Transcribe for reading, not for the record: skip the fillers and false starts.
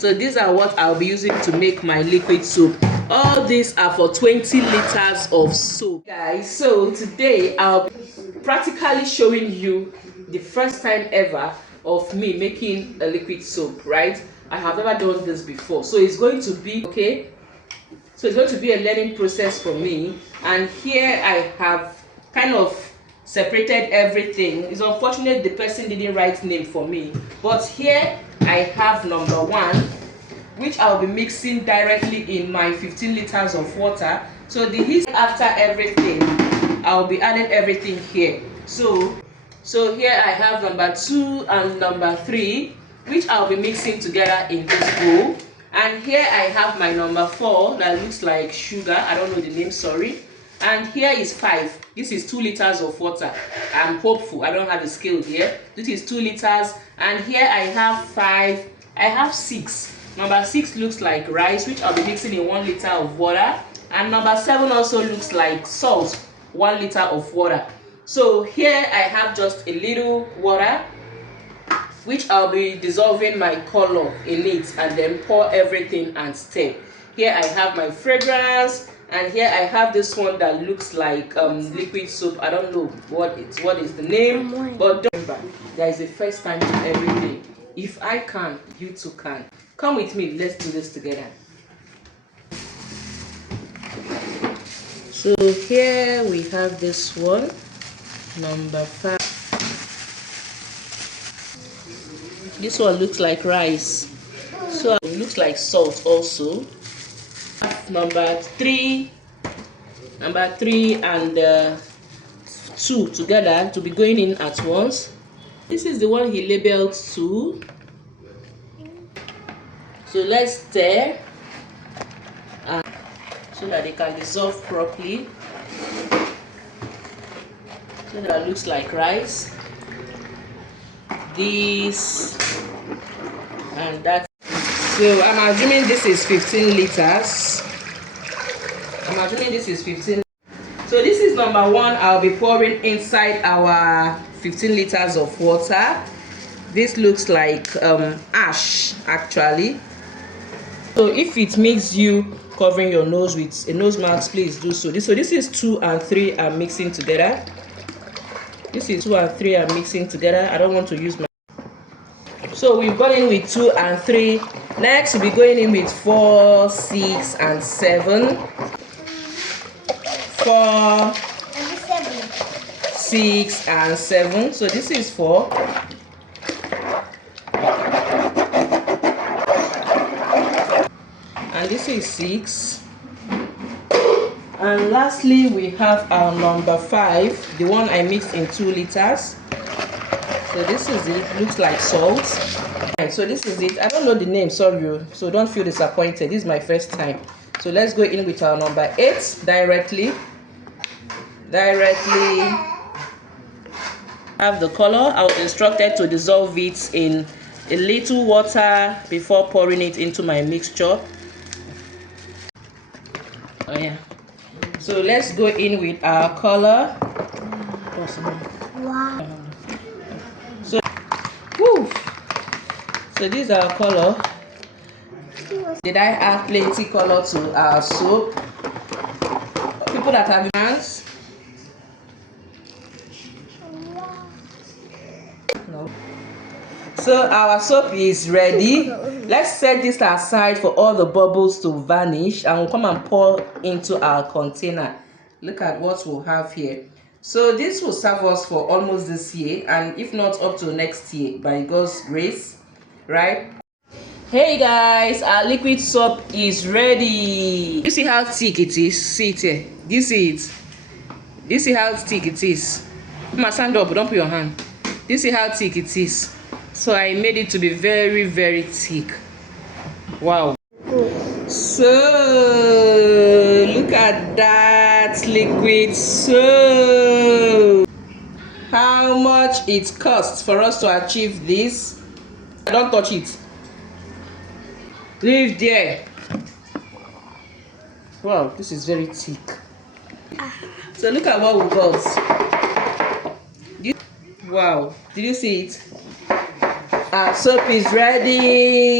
So these are what I'll be using to make my liquid soap. All these are for 20 liters of soap, guys. So today I'll be practically showing you the first time ever of me making a liquid soap, right? I have never done this before, so it's going to be so it's going to be a learning process for me. And here I have kind of separated everything. It's unfortunate the person didn't write name for me, but here I have number 1, which I'll be mixing directly in my 15 liters of water. So the heat after everything, I'll be adding everything here. So here I have number 2 and number 3, which I'll be mixing together in this bowl. And here I have my number 4 that looks like sugar. I don't know the name, sorry. And here is 5. This is 2 liters of water. I'm hopeful. I don't have a scale here. This is 2 liters. And here I have 5. I have 6. Number 6 looks like rice, which I'll be mixing in 1 liter of water. And number 7 also looks like salt, 1 liter of water. So here I have just a little water, which I'll be dissolving my color in it and then pour everything and stir. Here I have my fragrance, and here I have this one that looks like liquid soap. I don't know what is the name, but don't remember, there is a first time to everything. If I can, you too can. Come with me, let's do this together. So here we have this one, number 5. This one looks like rice, so it looks like salt also. Number 3 and 2 together to be going in at once. This is the one he labeled 2. So let's stir so that they can dissolve properly. So that it looks like rice. This and that. So I'm assuming this is 15 liters. So this is number 1. I'll be pouring inside our 15 liters of water. This looks like ash actually. So if it makes you covering your nose with a nose mask, please do so. This is 2 and 3 are mixing together. This is 2 and 3 are mixing together. I don't want to use my. So we've gone in with 2 and 3. Next we'll be going in with 4, 6 and 7. 4, 6 and 7. So this is 4. And this is 6. And lastly we have our number 5, the one I mixed in 2 liters. So this is it. Looks like salt. So this is it. I don't know the name, sorry, so don't feel disappointed. This is my first time. So let's go in with our number 8 directly. Have the color. I was instructed to dissolve it in a little water before pouring it into my mixture. Oh yeah. So let's go in with our color. Wow. So this is our color. Did I add plenty color to our soap? People that have hands. No. So our soap is ready. Let's set this aside for all the bubbles to vanish, and we'll come and pour into our container. Look at what we'll have here. So this will serve us for almost this year, and if not up to next year by God's grace, right? Hey guys, our liquid soap is ready. You see how thick it is? See it here. You see it? You see how thick it is? Come stand up, don't put your hand. You see how thick it is? So I made it to be very, very thick. Wow. So look at that liquid soap. How much it costs for us to achieve this? Don't touch it. Leave there. Wow, this is very thick. So look at what we got. Wow, did you see it? Our soap is ready.